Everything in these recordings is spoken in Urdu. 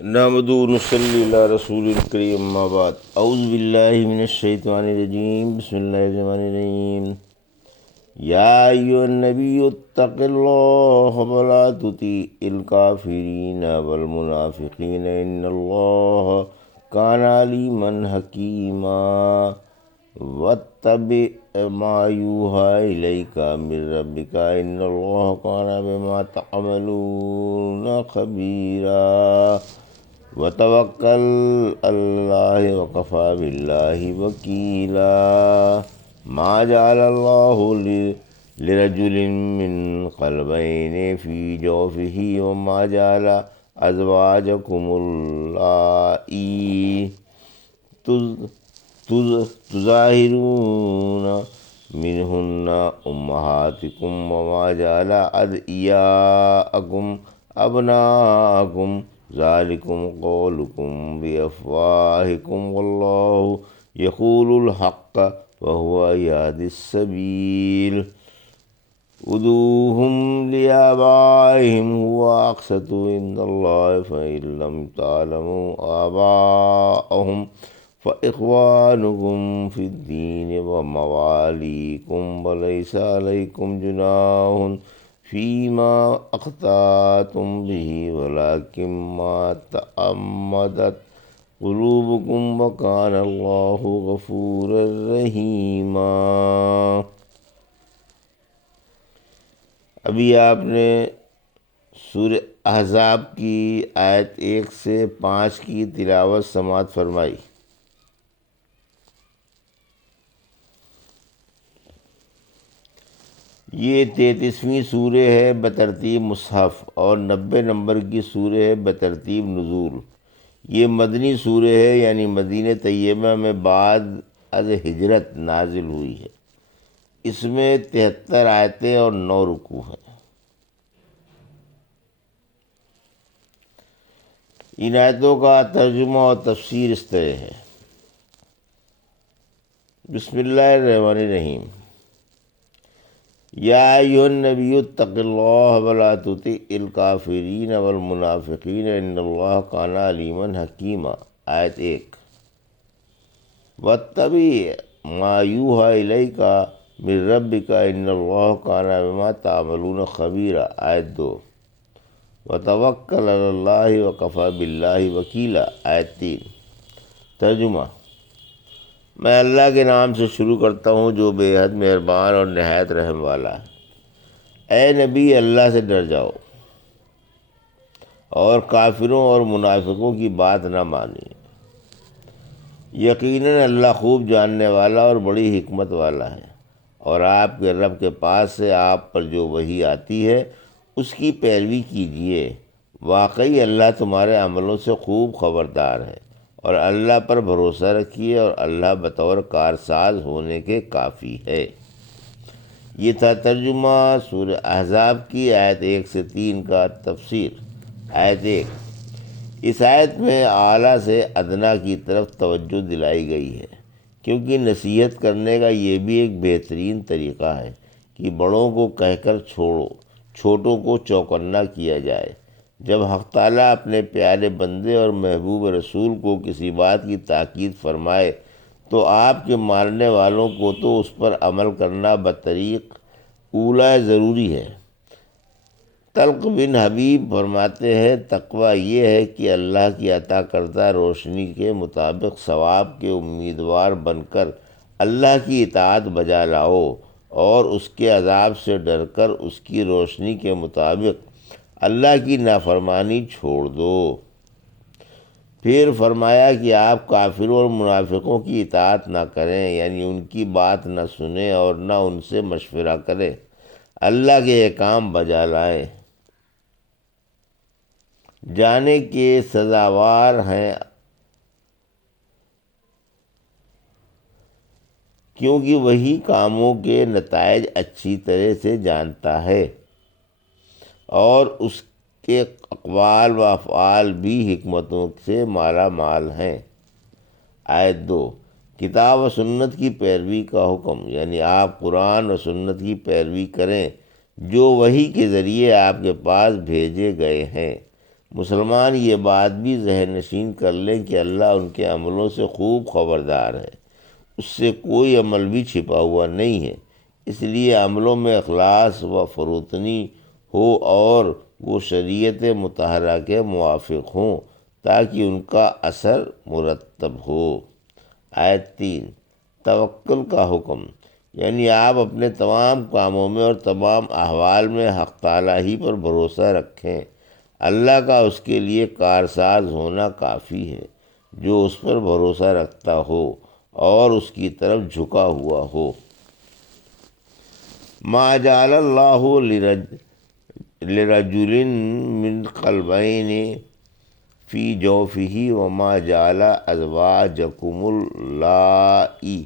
نحمدہ و نصلی علی رسول الکریم اما بعد اعوذ باللہ من الشیطان الرجیم بسم اللہ الرحمن الرحیم یا ایھا النبی اتق اللہ ولا تطع الکافرین والمنافقین ان اللہ کان علیما حکیما واتبع ما یوحی الیک من ربک ان اللہ کان بما تعملون خبیرا وتوکل اللہ وکفی باللہ وکیلا ما جعل اللہ لرجل من قلبین فی جوفہ وما جعل ازواجکم اللائی تظاہرون منہن امہاتکم وما جعل ادعیاءکم ابناءکم ذالکم قولکم بافواہکم واللہ یقول الحق وہو یہدی السبیل ادعوہم لآبائہم هو اقسط عند اللہ فإن لم تعلموا آباءہم فإخوانكم في الدين ومواليكم وليس عليكم جناح فيما أخطأتم به ولكن ما تعمدت قلوبكم وكان الله غفورا رحيما۔ ابھی آپ نے سورہ احزاب کی آیت 1 سے 5 کی تلاوت سماعت فرمائی۔ یہ 33ویں سورہ ہے بترتیب مصحف اور 90 نمبر کی سورہ ہے بترتیب نزول۔ یہ مدنی سورہ ہے، یعنی مدینہ طیبہ میں بعد از ہجرت نازل ہوئی ہے۔ اس میں 73 آیتیں اور 9 رکوع ہیں۔ ان آیتوں کا ترجمہ اور تفسیر اس طرح ہے۔ بسم اللہ الرحمن الرحیم۔ یا ایھا النبی اتق اللہ ولا تطع الکافرین والمنافقین ان اللہ کان علیما حکیما۔ آیت 1۔ واتبع ما یوحی الیک من ربک ان اللہ کان بما تعملون خبیرا۔ آیت 2۔ وتوکل علی اللہ وکفی باللہ وکیلا۔ آیت 3۔ ترجمہ۔ میں اللہ کے نام سے شروع کرتا ہوں جو بے حد مہربان اور نہایت رحم والا ہے۔ اے نبی، اللہ سے ڈر جاؤ اور کافروں اور منافقوں کی بات نہ مانیے۔ یقیناً اللہ خوب جاننے والا اور بڑی حکمت والا ہے، اور آپ کے رب کے پاس سے آپ پر جو وحی آتی ہے اس کی پیروی کیجیے۔ واقعی اللہ تمہارے عملوں سے خوب خبردار ہے، اور اللہ پر بھروسہ رکھیے، اور اللہ بطور کارساز ہونے کے کافی ہے۔ یہ تھا ترجمہ سورہ احزاب کی آیت 1 سے 3 کا۔ تفسیر۔ آیت 1۔ اس آیت میں اعلیٰ سے ادنیٰ کی طرف توجہ دلائی گئی ہے، کیونکہ نصیحت کرنے کا یہ بھی ایک بہترین طریقہ ہے کہ بڑوں کو کہہ کر چھوڑو، چھوٹوں کو چوکنا کیا جائے۔ جب حق تعالیٰ اپنے پیارے بندے اور محبوب رسول کو کسی بات کی تاکید فرمائے تو آپ کے ماننے والوں کو تو اس پر عمل کرنا بطریق اولیٰ ضروری ہے۔ طلق بن حبیب فرماتے ہیں، تقویٰ یہ ہے کہ اللہ کی عطا کردہ روشنی کے مطابق ثواب کے امیدوار بن کر اللہ کی اطاعت بجا لاؤ، اور اس کے عذاب سے ڈر کر اس کی روشنی کے مطابق اللہ کی نافرمانی چھوڑ دو۔ پھر فرمایا کہ آپ کافروں اور منافقوں کی اطاعت نہ کریں، یعنی ان کی بات نہ سنیں اور نہ ان سے مشورہ کریں، اللہ کے احکام بجا لائیں۔ جانے کے سزاوار ہیں، کیونکہ وہی کاموں کے نتائج اچھی طرح سے جانتا ہے، اور اس کے اقوال و افعال بھی حکمتوں سے مالا مال ہیں۔ آیت 2۔ کتاب و سنت کی پیروی کا حکم، یعنی آپ قرآن و سنت کی پیروی کریں جو وحی کے ذریعے آپ کے پاس بھیجے گئے ہیں۔ مسلمان یہ بات بھی ذہن نشین کر لیں کہ اللہ ان کے عملوں سے خوب خبردار ہے، اس سے کوئی عمل بھی چھپا ہوا نہیں ہے، اس لیے عملوں میں اخلاص و فروتنی ہو اور وہ شریعت مطہرہ کے موافق ہوں تاکہ ان کا اثر مرتب ہو۔ آیت 3، توکل کا حکم، یعنی آپ اپنے تمام کاموں میں اور تمام احوال میں حق تعالیٰ ہی پر بھروسہ رکھیں۔ اللہ کا اس کے لیے کارساز ہونا کافی ہے جو اس پر بھروسہ رکھتا ہو اور اس کی طرف جھکا ہوا ہو۔ ما جعل اللہ لرجل من قلبین فی جوفہ وما جعل ازواجکم اللائی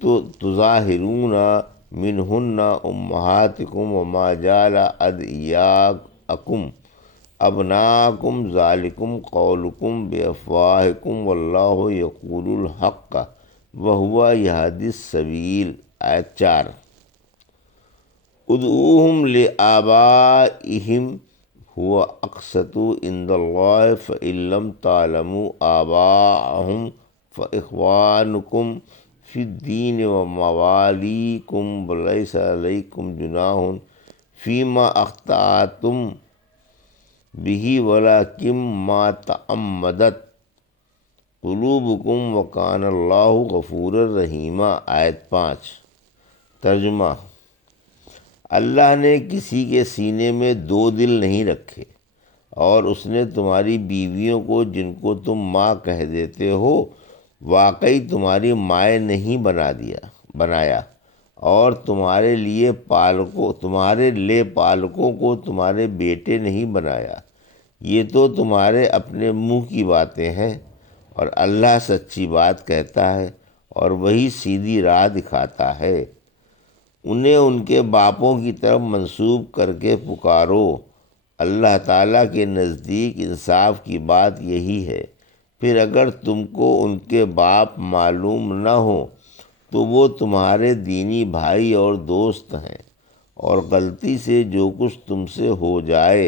تظاہرون منہن امہاتکم وما جعل ادعیاءکم ابناءکم ذالکم قولکم بافواہکم واللہ یقول الحق وہو یہدی السبیل۔ آیت 4، ادعوہم لآبائہم هو اقسط عند اللہ فإن لم تعلموا آباءہم فإخوانکم فی الدین وموالیکم ولیس علیکم جناح فیما اخطأتم بہ ولکن ما تعمدت قلوبکم وکان اللہ غفورا رحیما۔ آیت 5، ترجمہ، اللہ نے کسی کے سینے میں دو دل نہیں رکھے، اور اس نے تمہاری بیویوں کو جن کو تم ماں کہہ دیتے ہو واقعی تمہاری مائیں نہیں بنایا، اور تمہارے لے پالکوں کو تمہارے بیٹے نہیں بنایا۔ یہ تو تمہارے اپنے منہ کی باتیں ہیں، اور اللہ سچی بات کہتا ہے اور وہی سیدھی راہ دکھاتا ہے۔ انہیں ان کے باپوں کی طرف منسوب کر کے پکارو، اللہ تعالیٰ کے نزدیک انصاف کی بات یہی ہے۔ پھر اگر تم کو ان کے باپ معلوم نہ ہوں تو وہ تمہارے دینی بھائی اور دوست ہیں، اور غلطی سے جو کچھ تم سے ہو جائے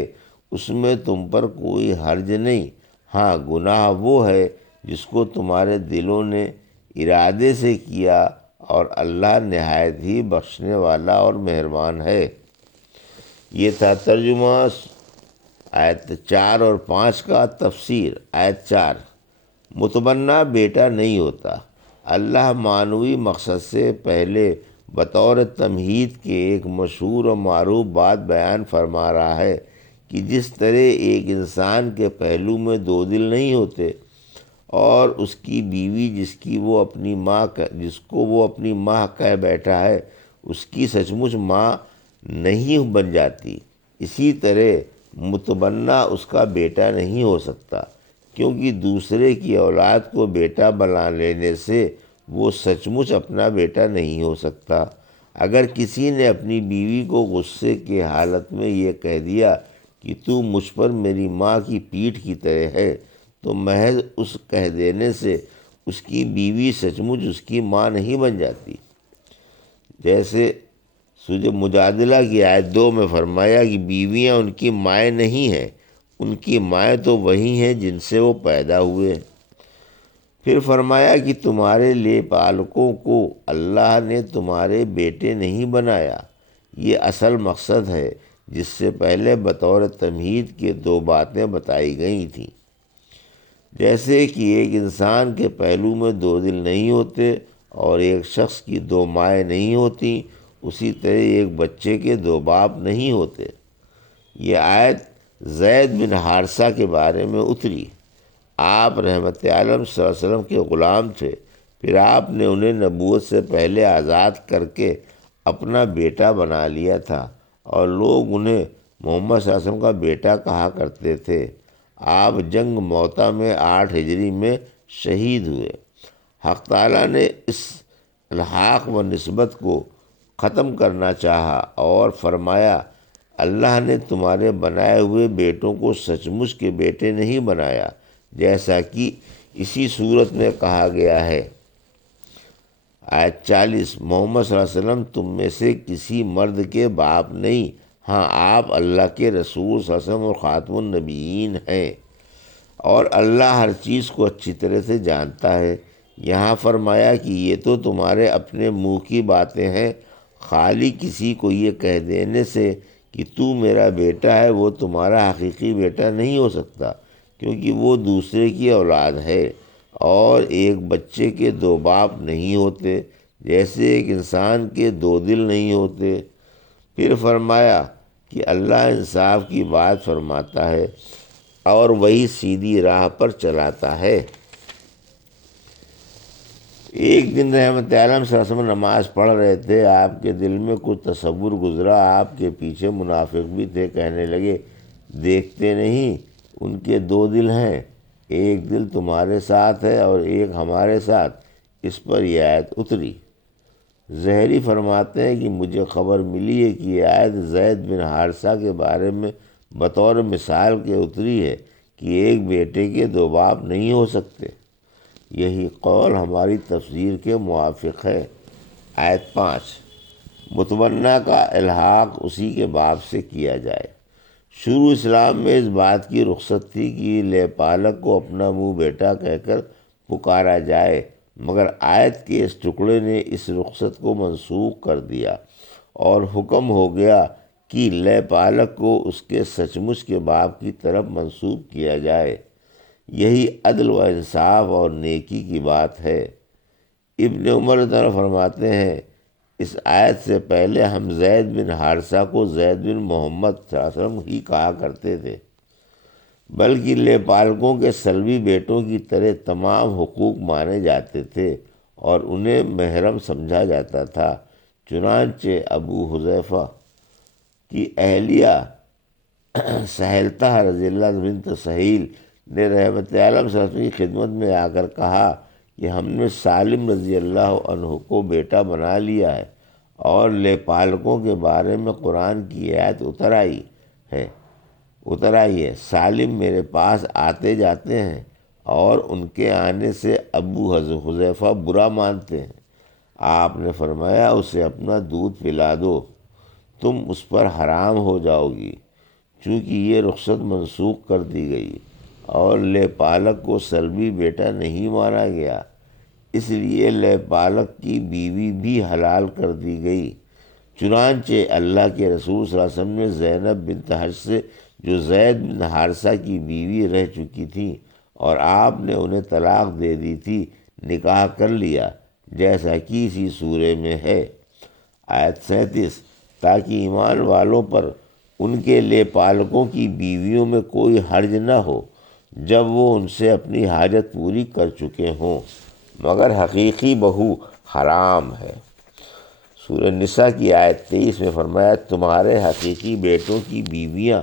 اس میں تم پر کوئی حرج نہیں، ہاں گناہ وہ ہے جس کو تمہارے دلوں نے ارادے سے کیا، اور اللہ نہایت ہی بخشنے والا اور مہربان ہے۔ یہ تھا ترجمہ آیت 4 اور 5 کا۔ تفسیر۔ آیت 4، متبنہ بیٹا نہیں ہوتا۔ اللہ معنوی مقصد سے پہلے بطور تمہید کے ایک مشہور و معروف بات بیان فرما رہا ہے کہ جس طرح ایک انسان کے پہلو میں دو دل نہیں ہوتے، اور اس کی بیوی جس کو وہ اپنی ماں کہہ بیٹھا ہے اس کی سچ مچ ماں نہیں بن جاتی، اسی طرح متبنہ اس کا بیٹا نہیں ہو سکتا، کیونکہ دوسرے کی اولاد کو بیٹا بنا لینے سے وہ سچ مچ اپنا بیٹا نہیں ہو سکتا۔ اگر کسی نے اپنی بیوی کو غصے کی حالت میں یہ کہہ دیا کہ تو مجھ پر میری ماں کی پیٹھ کی طرح ہے، تو محض اس کہہ دینے سے اس کی بیوی سچ مچ اس کی ماں نہیں بن جاتی۔ جیسے سورہ مجادلہ کی آیت 2 میں فرمایا کہ بیویاں ان کی مائیں نہیں ہیں، ان کی مائیں تو وہی ہیں جن سے وہ پیدا ہوئے۔ پھر فرمایا کہ تمہارے لے پالکوں کو اللہ نے تمہارے بیٹے نہیں بنایا۔ یہ اصل مقصد ہے جس سے پہلے بطور تمہید کے دو باتیں بتائی گئی تھیں۔ جیسے کہ ایک انسان کے پہلو میں دو دل نہیں ہوتے اور ایک شخص کی دو مائیں نہیں ہوتی، اسی طرح ایک بچے کے دو باپ نہیں ہوتے۔ یہ آیت زید بن حارثہ کے بارے میں اتری۔ آپ رحمت عالم صلی اللہ علیہ وسلم کے غلام تھے، پھر آپ نے انہیں نبوت سے پہلے آزاد کر کے اپنا بیٹا بنا لیا تھا، اور لوگ انہیں محمد صلی اللہ علیہ وسلم کا بیٹا کہا کرتے تھے۔ آپ جنگ موتا میں 8 ہجری میں شہید ہوئے۔ حق تعالیٰ نے اس الحاق و نسبت کو ختم کرنا چاہا اور فرمایا، اللہ نے تمہارے بنائے ہوئے بیٹوں کو سچ مچ کے بیٹے نہیں بنایا، جیسا کہ اسی صورت میں کہا گیا ہے۔ آیت 40، محمد صلی اللہ علیہ وسلم تم میں سے کسی مرد کے باپ نہیں، ہاں آپ اللہ کے رسول صلی اللہ علیہ وسلم اور خاتم النبیین ہیں، اور اللہ ہر چیز کو اچھی طرح سے جانتا ہے۔ یہاں فرمایا کہ یہ تو تمہارے اپنے منہ کی باتیں ہیں، خالی کسی کو یہ کہہ دینے سے کہ تو میرا بیٹا ہے وہ تمہارا حقیقی بیٹا نہیں ہو سکتا، کیونکہ وہ دوسرے کی اولاد ہے، اور ایک بچے کے دو باپ نہیں ہوتے، جیسے ایک انسان کے دو دل نہیں ہوتے۔ پھر فرمایا کہ اللہ انصاف کی بات فرماتا ہے اور وہی سیدھی راہ پر چلاتا ہے۔ ایک دن رحمت عالم صلی اللہ علیہ وسلم نماز پڑھ رہے تھے، آپ کے دل میں کچھ تصور گزرا، آپ کے پیچھے منافق بھی تھے، کہنے لگے دیکھتے نہیں ان کے دو دل ہیں، ایک دل تمہارے ساتھ ہے اور ایک ہمارے ساتھ۔ اس پر یہ آیت اتری۔ زہری فرماتے ہیں کہ مجھے خبر ملی ہے کہ یہ آیت زید بن حارثہ کے بارے میں بطور مثال کے اتری ہے کہ ایک بیٹے کے دو باپ نہیں ہو سکتے۔ یہی قول ہماری تفسیر کے موافق ہے۔ آیت 5، متمنا کا الحاق اسی کے باپ سے کیا جائے۔ شروع اسلام میں اس بات کی رخصت تھی کہ لے پالک کو اپنا منہ بیٹا کہہ کر پکارا جائے، مگر آیت کے اس ٹکڑے نے اس رخصت کو منسوخ کر دیا اور حکم ہو گیا کہ لے پالک کو اس کے سچ مچ کے باپ کی طرف منسوب کیا جائے۔ یہی عدل و انصاف اور نیکی کی بات ہے۔ ابن عمر تعالیٰ فرماتے ہیں اس آیت سے پہلے ہم زید بن حارثہ کو زید بن محمد صلی اللہ علیہ وسلم ہی کہا کرتے تھے، بلکہ لے پالکوں کے سلبی بیٹوں کی طرح تمام حقوق مانے جاتے تھے اور انہیں محرم سمجھا جاتا تھا۔ چنانچہ ابو حذیفہ کی اہلیہ سہیلتہ رضی اللہ بنت سہیل نے رحمت عالم صلی اللہ علیہ وسلم کی خدمت میں آ کر کہا کہ ہم نے سالم رضی اللہ عنہ کو بیٹا بنا لیا ہے، اور لے پالکوں کے بارے میں قرآن کی آیت اتر آئی ہے، سالم میرے پاس آتے جاتے ہیں اور ان کے آنے سے ابو حذیفہ برا مانتے ہیں۔ آپ نے فرمایا اسے اپنا دودھ پلا دو، تم اس پر حرام ہو جاؤ گی، چونکہ یہ رخصت منسوخ کر دی گئی اور لے پالک کو سلبی بیٹا نہیں مانا گیا، اس لیے لے پالک کی بیوی بھی حلال کر دی گئی۔ چنانچہ اللہ کے رسول صلی اللہ علیہ وسلم نے زینب بنت حج سے جو زید بن حارثہ کی بیوی رہ چکی تھیں اور آپ نے انہیں طلاق دے دی تھی، نکاح کر لیا، جیسا کہ اسی سورے میں ہے۔ آیت 37، تاکہ ایمان والوں پر ان کے لے پالکوں کی بیویوں میں کوئی حرج نہ ہو جب وہ ان سے اپنی حاجت پوری کر چکے ہوں، مگر حقیقی بہو حرام ہے۔ سورہ نساء کی آیت 23 میں فرمایا تمہارے حقیقی بیٹوں کی بیویاں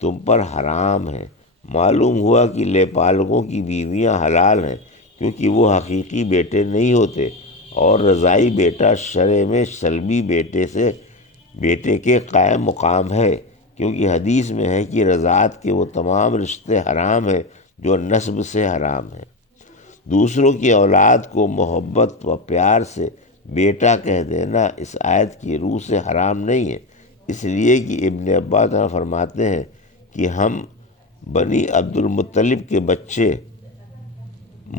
تم پر حرام ہیں۔ معلوم ہوا کہ لے پالکوں کی بیویاں حلال ہیں کیونکہ وہ حقیقی بیٹے نہیں ہوتے، اور رضائی بیٹا شرع میں سلبی بیٹے کے قائم مقام ہے، کیونکہ حدیث میں ہے کہ رضاعت کے وہ تمام رشتے حرام ہیں جو نسب سے حرام ہیں۔ دوسروں کی اولاد کو محبت و پیار سے بیٹا کہہ دینا اس آیت کی روح سے حرام نہیں ہے، اس لیے کہ ابن عباس فرماتے ہیں کہ ہم بنی عبد المطلب کے بچے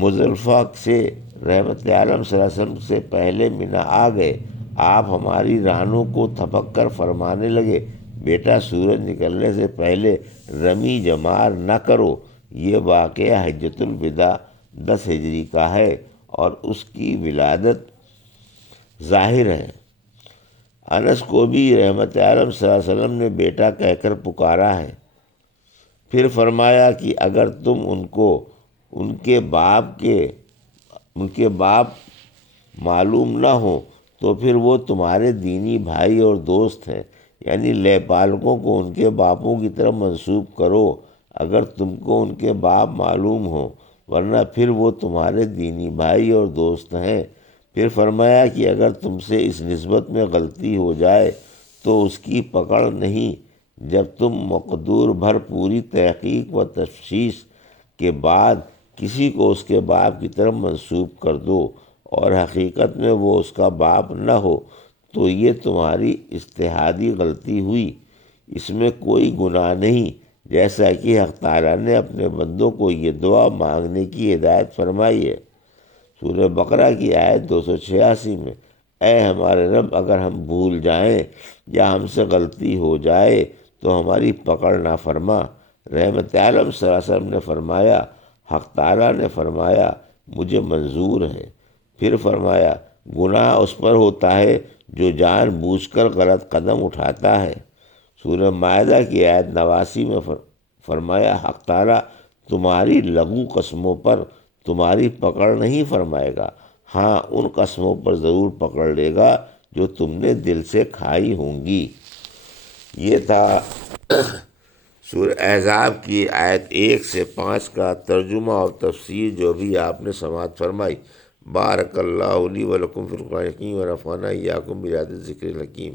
مزدلفہ سے رحمت عالم صلی اللہ علیہ وسلم سے پہلے منی آ گئے، آپ ہماری رانوں کو تھپک کر فرمانے لگے بیٹا سورج نکلنے سے پہلے رمی جمار نہ کرو۔ یہ واقعہ حجۃ الوداع 10 ہجری کا ہے اور اس کی ولادت ظاہر ہے۔ انس کو بھی رحمت عالم صلی اللہ علیہ وسلم نے بیٹا کہہ کر پکارا ہے۔ پھر فرمایا کہ اگر تم ان کے باپ معلوم نہ ہو تو پھر وہ تمہارے دینی بھائی اور دوست ہیں، یعنی لے پالکوں کو ان کے باپوں کی طرف منسوب کرو اگر تم کو ان کے باپ معلوم ہو، ورنہ پھر وہ تمہارے دینی بھائی اور دوست ہیں۔ پھر فرمایا کہ اگر تم سے اس نسبت میں غلطی ہو جائے تو اس کی پکڑ نہیں، جب تم مقدور بھر پوری تحقیق و تفتیش کے بعد کسی کو اس کے باپ کی طرف منسوب کر دو اور حقیقت میں وہ اس کا باپ نہ ہو تو یہ تمہاری اجتہادی غلطی ہوئی، اس میں کوئی گناہ نہیں، جیسا کہ حق تعالیٰ نے اپنے بندوں کو یہ دعا مانگنے کی ہدایت فرمائی ہے۔ سورہ بقرہ کی آیت 286 میں، اے ہمارے رب، اگر ہم بھول جائیں یا ہم سے غلطی ہو جائے تو ہماری پکڑ نہ فرما۔ رحمت عالم صلی اللہ علیہ وسلم نے فرمایا، حق تعالیٰ نے فرمایا مجھے منظور ہے۔ پھر فرمایا گناہ اس پر ہوتا ہے جو جان بوجھ کر غلط قدم اٹھاتا ہے۔ سورہ مائدہ کی آیت 89 میں فرمایا حق تعالیٰ تمہاری لغو قسموں پر تمہاری پکڑ نہیں فرمائے گا، ہاں ان قسموں پر ضرور پکڑ لے گا جو تم نے دل سے کھائی ہوں گی۔ یہ تھا سورہ احزاب کی آیت 1 سے 5 کا ترجمہ اور تفسیر جو بھی آپ نے سماعت فرمائی۔ بارک اللہ لی و لکم فی القرآن الحکیم و نفعنی وایاکم بآیات الذکر الحکیم۔